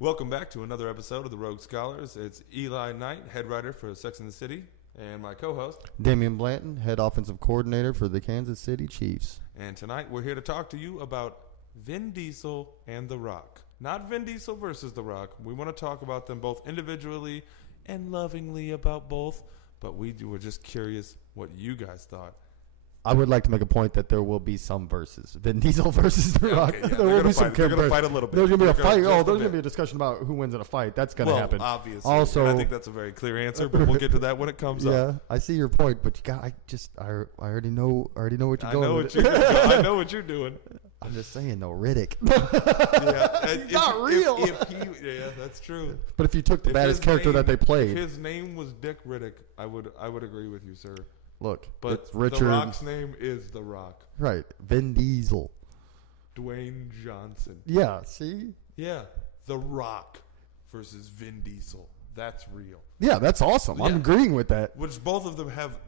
Welcome back to another episode of the Rogue Scholars. It's Eli Knight, head writer for Sex and the City, and my co-host, Damian Blanton, head offensive coordinator for the Kansas City Chiefs. And tonight we're here to talk to you about Vin Diesel and The Rock. Not Vin Diesel versus The Rock. We want to talk about them both individually and lovingly about both, but we were just curious what you guys thought. I would like to make a point that there will be some verses. Vin Diesel versus The Rock. Okay, yeah, there will be some. They're going to fight a little bit. There's going to be a fight. There's going to be a discussion about who wins in a fight. That's going to happen. Obviously. Also, and I think that's a very clear answer, but we'll get to that when it comes up. Yeah, I see your point, but you got. I already know what you're going. I know what you're doing. I'm just saying, though, Riddick. He's not real. Yeah, that's true. But if you took the baddest character that they played, if his name was Dick Riddick, I would agree with you, sir. Look, but it's Richard. The Rock's name is The Rock. Right, Vin Diesel. Dwayne Johnson. Yeah, see? Yeah, The Rock versus Vin Diesel. That's real. Yeah, that's awesome. Yeah. I'm agreeing with that. Which both of them have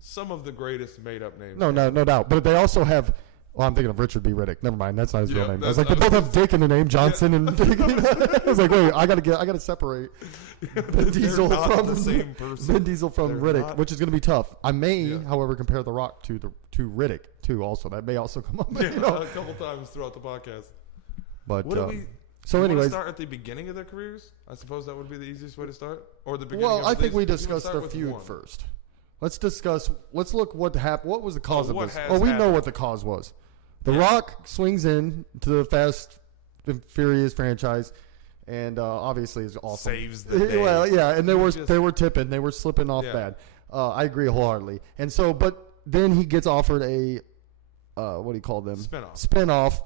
some of the greatest made-up names. No doubt. But they also have... Well, I'm thinking of Richard B. Riddick. Never mind, that's not his real name. I was like, they both have Dick in the name, Johnson and Dick. I was like, wait, I gotta separate Vin Diesel from the same person. Vin Diesel from Riddick, which is gonna be tough. I may, however, compare The Rock to Riddick too. Also, that may also come up. Yeah, a couple times throughout the podcast. But so, anyways, start at the beginning of their careers. I suppose that would be the easiest way to start, or the beginning. Well, I think we discussed their feud first. Let's look what happened. What was the cause of this? We know what the cause was. The Rock swings in to the Fast and Furious franchise, and obviously is awesome. Saves the day. Well, yeah, and they were tipping, they were slipping off bad. I agree wholeheartedly. And so, but then he gets offered a what do you call them? Spinoff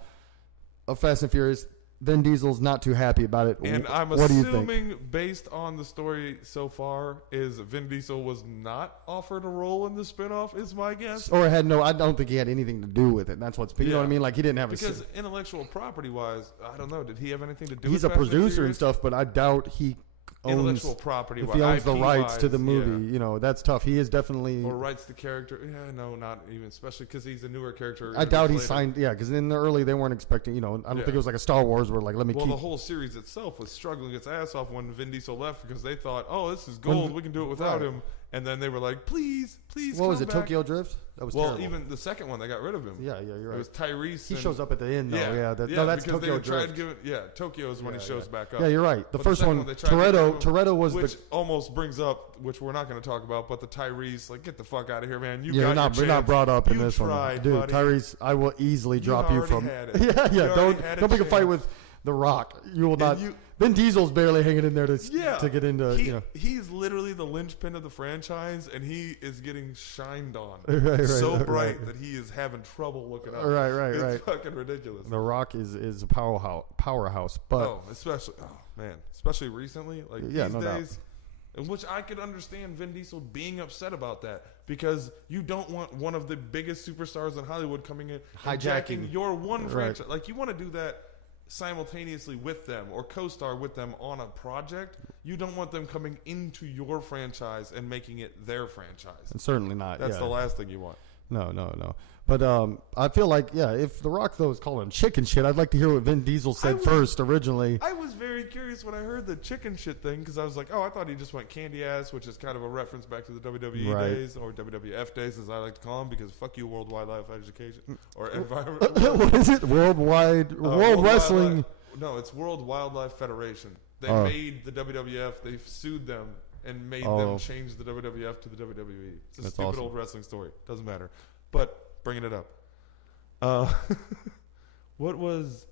of Fast and Furious. Vin Diesel's not too happy about it. And I'm assuming, based on the story so far, is Vin Diesel was not offered a role in the spinoff, is my guess. Or I don't think he had anything to do with it. That's what's, you know what I mean? Like, he didn't have because intellectual property-wise, I don't know, did he have anything to do with it? He's a producer and stuff, but I doubt he owns intellectual property. If he owns the rights to the movie, you know, that's tough. He is definitely or rights to character. Yeah, no, not even, especially because he's a newer character. I doubt he signed. Yeah, because in the early they weren't expecting. You know, I don't think it was like a Star Wars where like let me. Well, the whole series itself was struggling its ass off when Vin Diesel left because they thought, oh, this is gold. We can do it without him. And then they were like, please. What was it? Back. Tokyo Drift? That was terrible. Even the second one, they got rid of him. Yeah, you're right. It was Tyrese. He shows up at the end, though. Yeah, that's Tokyo Drift. Tokyo is when he shows back up. Yeah, you're right. The first one, Toretto was which almost brings up, which we're not going to talk about, but the Tyrese, like, get the fuck out of here, man. You're not brought up in this one, dude. Buddy. Tyrese, I will easily drop you from. Yeah. Don't pick a fight with The Rock. You will not. Vin Diesel's barely hanging in there to get into. He's literally the linchpin of the franchise, and he is getting shined on right, bright that he is having trouble looking up. Right. It's fucking ridiculous. The Rock is a powerhouse, but especially recently, like these days. In which I could understand Vin Diesel being upset about that because you don't want one of the biggest superstars in Hollywood coming in hijacking your one franchise. Like, you want to do that simultaneously with them or co-star with them on a project. You don't want them coming into your franchise and making it their franchise. And certainly not. That's the last thing you want. No. But I feel like, if The Rock, though, is calling chicken shit, I'd like to hear what Vin Diesel said first originally. I was very curious when I heard the chicken shit thing because I was like, I thought he just went candy ass, which is kind of a reference back to the WWE days or WWF days, as I like to call them, because fuck you, World Wildlife Education or Environment. What is it? World Wrestling. No, it's World Wildlife Federation. They made the WWF. They sued them and made them change the WWF to the WWE. It's a stupid old wrestling story. Doesn't matter. But bringing it up. What was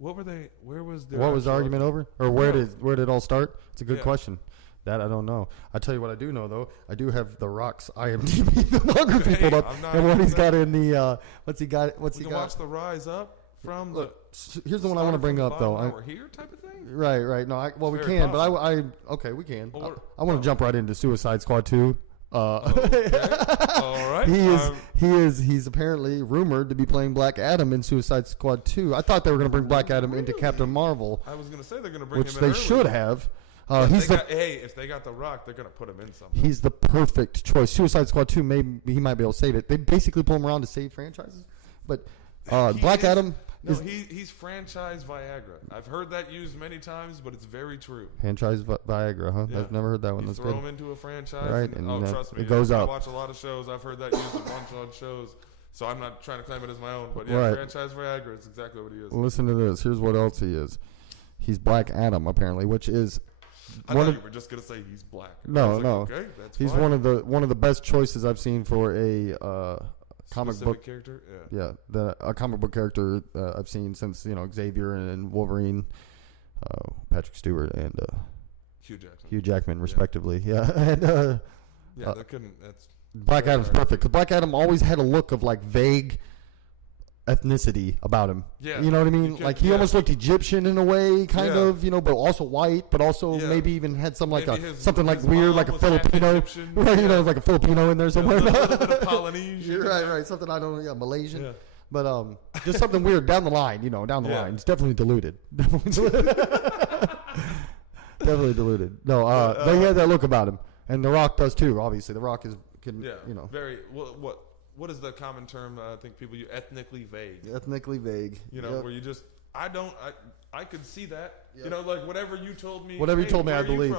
the argument over? Or where did it all start? It's a good question. That I don't know. I tell you what I do know, though. I do have The Rock's IMDb filmography pulled up, and what he's got in the what's he got? We can watch the rise up from the. Here's the one I want to bring up, though. We're here type of thing. Right. No, we can, possible. But we can. I want to jump right into Suicide Squad 2. Okay. All right. He's apparently rumored to be playing Black Adam in Suicide Squad 2. I thought they were going to bring Black Adam into Captain Marvel. I was going to say they're going to bring him in which they should have. If they got The Rock, they're going to put him in something. He's the perfect choice. Suicide Squad 2, maybe he might be able to save it. They basically pull him around to save franchises. But Black Adam, No, he's franchise Viagra. I've heard that used many times, but it's very true. Franchise Viagra, huh? Yeah. I've never heard that one. You That's throw good. him into a franchise, right? And trust me, it goes up. I watch a lot of shows. I've heard that used a bunch on shows. So I'm not trying to claim it as my own, but yeah, franchise Viagra is exactly what he is. Listen to this. Here's what else he is. He's Black Adam, apparently, which is. I thought you were just gonna say he's black. No, like, no. Okay, that's he's fine. one of the best choices I've seen for a comic book character. Yeah, a comic book character I've seen since Xavier and Wolverine, Patrick Stewart and Hugh Jackman, respectively. Yeah, and they couldn't. That's Black Adam's perfect because Black Adam always had a look of like vague ethnicity about him. Yeah, you know what I mean? Like he almost looked Egyptian in a way, kind of, but also white, but also maybe even had some like something like weird, like a Filipino, right? Like a Filipino in there somewhere. A little bit of Polynesian. right. Something I don't know, Malaysian. Yeah. But just something weird down the line, down the line. It's definitely diluted. Definitely diluted. No, they had that look about him, and The Rock does too. Obviously, The Rock very. What is the common term I think people use? Ethnically vague. Ethnically vague. Where you just I could see that. Yep. Like whatever you told me. Whatever you told me, I believe.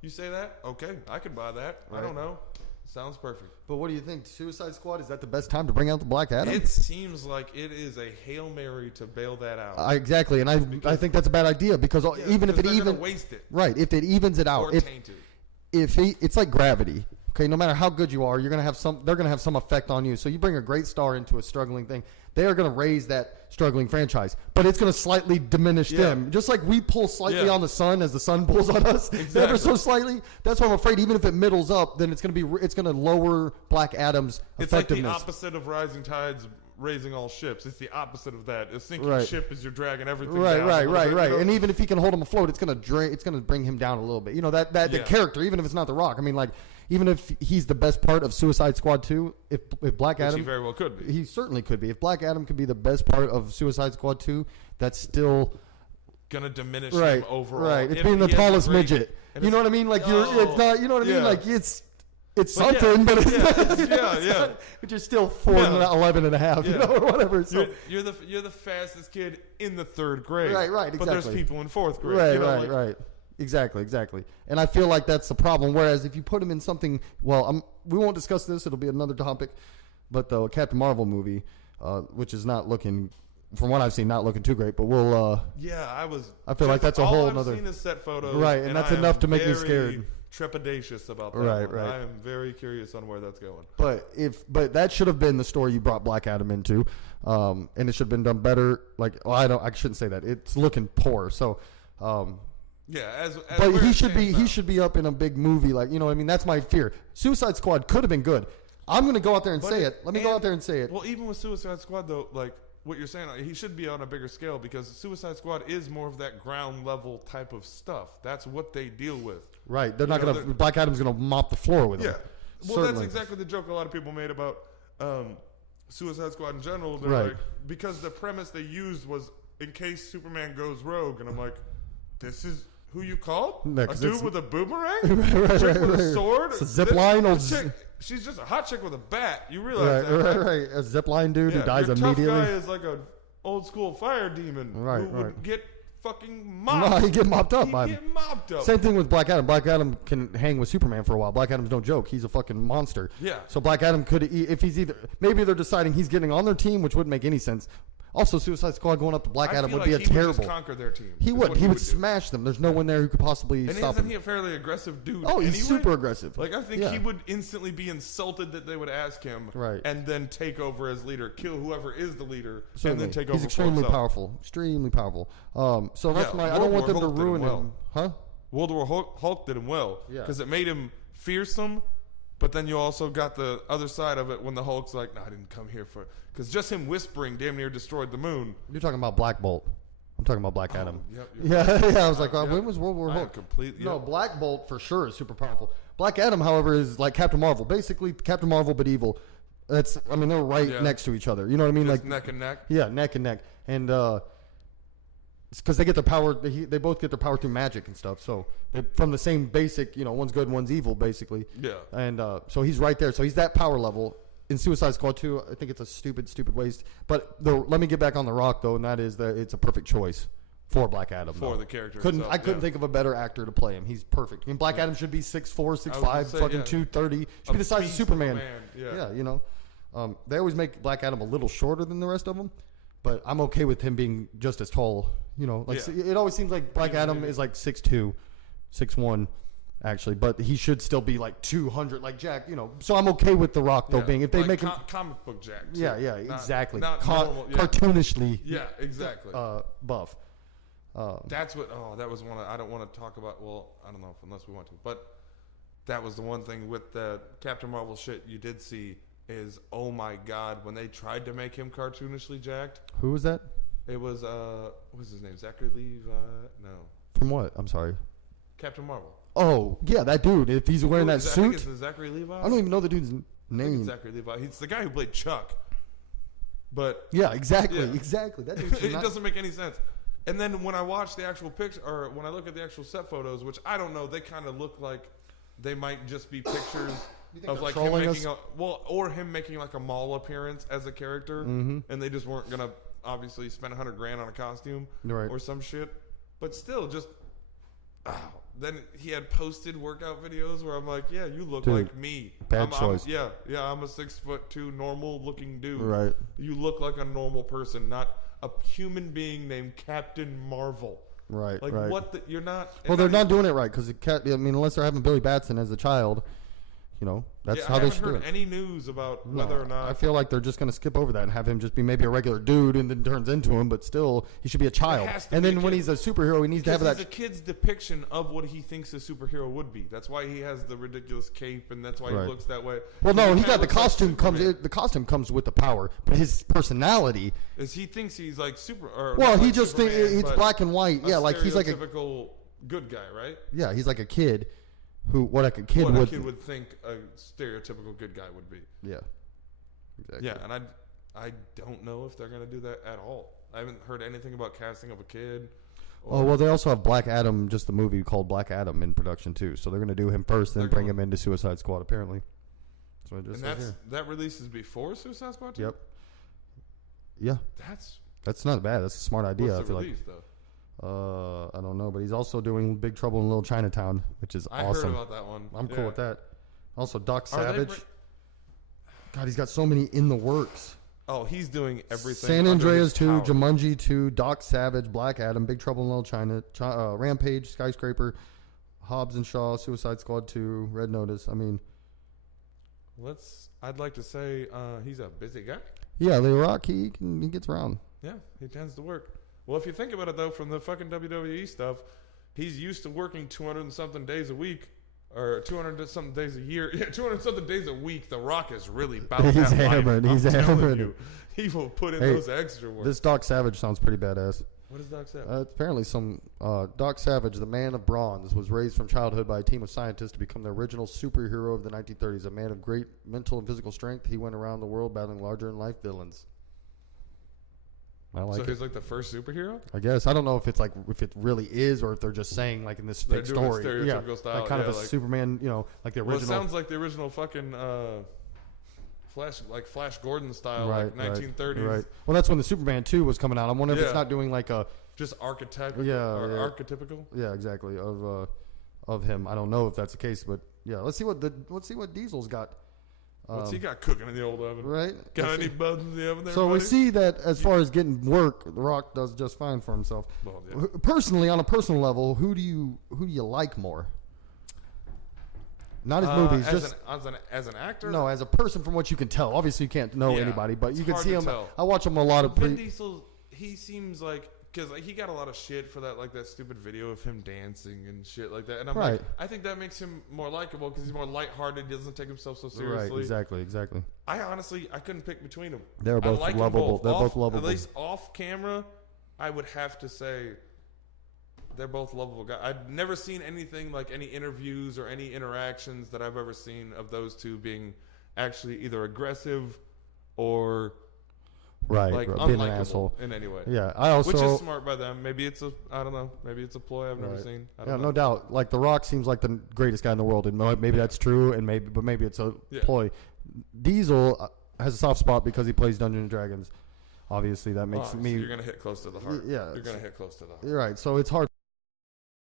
You say that? Okay, I could buy that. Right. I don't know. Sounds perfect. But what do you think? Suicide Squad, is that the best time to bring out the Black Adam? It seems like it is a Hail Mary to bail that out. Exactly, and I think that's a bad idea because even if it even waste it. Right, if it evens it out. Or taint it. It's like gravity. Okay, no matter how good you are, they're gonna have some effect on you. So you bring a great star into a struggling thing, they are gonna raise that struggling franchise, but it's gonna slightly diminish them. Just like we pull slightly on the sun as the sun pulls on us, ever so slightly. That's why I'm afraid even if it middles up, then it's gonna lower Black Adam's effectiveness. It's like the opposite of rising tides raising all ships. It's the opposite of that. A sinking ship is you're dragging everything down. Right. And even if he can hold him afloat, it's gonna bring him down a little bit. The character, even if it's not The Rock. I mean, like. Even if he's the best part of Suicide Squad 2, if Black Adam... Which he very well could be. He certainly could be. If Black Adam could be the best part of Suicide Squad 2, that's still... Going to diminish him overall. Right. It's being the tallest midget. You know what I mean? Like, it's not... You know what I mean? Like, it's something, but it's not... But you're still 4'11" and a half, or whatever. So. You're the fastest kid in the third grade. Right, exactly. But there's people in fourth grade. Right. Exactly. And I feel like that's the problem. Whereas if you put him in something, we won't discuss this. It'll be another topic. But the Captain Marvel movie, which is not looking, from what I've seen, not looking too great. But we'll. I feel like that's a whole other. All I've seen is set photos. Right, and that's enough to make me scared. Trepidatious about that. Right. I am very curious on where that's going. But that should have been the story you brought Black Adam into, and it should have been done better. Like, I shouldn't say that. It's looking poor. So. But he should be up in a big movie, like, you know what I mean? That's my fear. Suicide Squad could have been good. I'm going to go out there and say it. Let me go out there and say it. Well, even with Suicide Squad, though, like what you're saying, he should be on a bigger scale because Suicide Squad is more of that ground level type of stuff. That's what they deal with. Right. They're not going to. Black Adam's going to mop the floor with them. Yeah. Well, that's exactly the joke a lot of people made about Suicide Squad in general. They're like, because the premise they used was in case Superman goes rogue, and I'm like, this is. Who you called? A dude with a boomerang? A chick with a sword? It's a zip line? She's just a hot chick with a bat. You realize that, right? A zip line dude who dies immediately. Your tough guy is like an old school fire demon who would get fucking mopped. No, he'd get mopped up. He'd get mopped up. Same thing with Black Adam. Black Adam can hang with Superman for a while. Black Adam's no joke. He's a fucking monster. Yeah. So Black Adam could, if he's either, maybe they're deciding he's getting on their team, which wouldn't make any sense. Also, Suicide Squad going up to Black Adam would be a terrible. Would just conquer their team. He would. He would smash them. There's no one there who could possibly stop him. Isn't he a fairly aggressive dude? Oh, he's super aggressive. Like, I think he would instantly be insulted that they would ask him, and then take over as leader, kill whoever is the leader, and then take over. He's extremely powerful. Extremely powerful. So that's my. I don't want them to ruin him. Huh? World War Hulk did him well because it made him fearsome. But then you also got the other side of it when the Hulk's like, "No, I didn't come here for." Because just him whispering damn near destroyed the moon. You're talking about Black Bolt. I'm talking about Black Adam. Yeah. I was like, when was World War Hulk? Completely. No, Black Bolt for sure is super powerful. Black Adam, however, is like Captain Marvel. Basically, Captain Marvel but evil. They're right next to each other. You know what I mean? Just like neck and neck. Yeah, neck and neck. And it's because they get their power. They both get their power through magic and stuff. So from the same basic, one's good, one's evil, basically. Yeah. And so he's right there. So he's that power level. in Suicide Squad 2, I think it's a stupid waste. But let me get back on The Rock, though, and that is that it's a perfect choice for Black Adam. For the character I couldn't think of a better actor to play him. He's perfect. I mean, Black Adam should be 6'4", 6'5", fucking 230. Should be the size of Superman. Yeah, you know. They always make Black Adam a little shorter than the rest of them, but I'm okay with him being just as tall. You know, like it always seems like Black Adam is like 6'2", 6'1", actually, but he should still be like 200, like Jack. You know, so I'm okay with The Rock though being if they make him comic book Jack. Too. Yeah, exactly. Not normal, cartoonishly. Yeah, exactly. Buff. That's what. Oh, that was one. I don't want to talk about. Well, I don't know unless we want to, but that was the one thing with the Captain Marvel shit you did see is, oh my God, when they tried to make him cartoonishly jacked. Who was that? It was what's his name? Zachary Levi? No. From what? I'm sorry. Captain Marvel. Oh yeah, that dude. If he's wearing that suit, I think it's Zachary Levi. I don't even know the dude's name. Zachary Levi. He's the guy who played Chuck. But yeah, exactly. That dude it doesn't make any sense. And then when I watch the actual picture, or when I look at the actual set photos, which I don't know, they kind of look like they might just be pictures of like him making or him making like a mall appearance as a character, and they just weren't gonna obviously spend $100,000 on a costume or some shit. But still, just then he had posted workout videos where I'm like, yeah, you look like me. Bad choice. I'm a 6'2" normal looking dude. Right. You look like a normal person, not a human being named Captain Marvel. Right. Like what? You're not. Well, they're not doing it right because unless they're having Billy Batson as a child, you know, that's how they should do it. I haven't heard any news about whether or not. I feel like they're just going to skip over that and have him just be maybe a regular dude and then turns into him, but still, he should be a child. And then when he's a superhero, he needs to have that. He's a kid's depiction of what he thinks a superhero would be. That's why he has the ridiculous cape, and that's why he looks that way. Well, no, he got the costume the costume comes with the power, but his personality is he thinks he's like super. He just thinks it's black and white. Yeah, like he's like a typical good guy, right? Yeah, he's like a kid. What a kid would think a stereotypical good guy would be. Yeah. Exactly. Yeah, and I don't know if they're going to do that at all. I haven't heard anything about casting of a kid. They also have Black Adam, just the movie called Black Adam in production too. So they're going to do him first, then bring him into Suicide Squad apparently. So that releases before Suicide Squad 2? Yep. Yeah. That's not bad. That's a smart idea. What's the release though? I don't know, but he's also doing Big Trouble in Little Chinatown, which is awesome. I heard about that one. I'm cool with that. Also, Doc Savage. God, he's got so many in the works. Oh, he's doing everything. San Andreas 2, Jumanji 2, Doc Savage, Black Adam, Big Trouble in Little China, Rampage, Skyscraper, Hobbs and Shaw, Suicide Squad 2, Red Notice. I mean, I'd like to say he's a busy guy. Yeah, The Rock, he gets around. Yeah, he tends to work. Well, if you think about it, though, from the fucking WWE stuff, he's used to working 200 and something days a week, or 200 and something days a year. Yeah, 200 and something days a week. The Rock is really about he's that hammered. Life. He's hammered. He will put in those extra work. This Doc Savage sounds pretty badass. What is Doc Savage? Apparently Doc Savage, the man of bronze, was raised from childhood by a team of scientists to become the original superhero of the 1930s. A man of great mental and physical strength, he went around the world battling larger-than-life villains. So he's like the first superhero? I guess. I don't know if it's like if it really is or if they're just saying like in this fake story. Stereotypical style. Like kind of a Superman, like the original. Well, it sounds like the original fucking Flash Gordon style, like 1930s. Right. Well, that's when the Superman 2 was coming out. I'm wondering if it's not doing like a just archetypical. Yeah, exactly. Of him. I don't know if that's the case, but yeah, let's see what Diesel's got. What's he got cooking in the old oven? Right. Got any buttons in the oven there? So we see that as far as getting work, The Rock does just fine for himself. Well, yeah. Personally, on a personal level, who do you like more? Not his movies, as an actor. No, as a person, from what you can tell. Obviously, you can't know anybody, but you can see him. I watch him a lot of. Vin Diesel, he seems like. Because he got a lot of shit for that stupid video of him dancing and shit like that. And I'm like, I think that makes him more likable because he's more lighthearted. He doesn't take himself so seriously. Right, exactly. I couldn't pick between them. They're both lovable. They're both lovable. At least off camera, I would have to say they're both lovable guys. I'd never seen anything like any interviews or any interactions that I've ever seen of those two being actually either aggressive or... being an asshole in any way. Yeah, which is smart by them. Maybe it's I don't know. Maybe it's a ploy I've never seen. I don't know. No doubt. Like The Rock seems like the greatest guy in the world, and maybe that's true, and maybe it's a ploy. Diesel has a soft spot because he plays Dungeons and Dragons. Obviously, that makes me. So you're gonna hit close to the heart. Yeah, you're gonna hit close to the heart. You're right. So it's hard.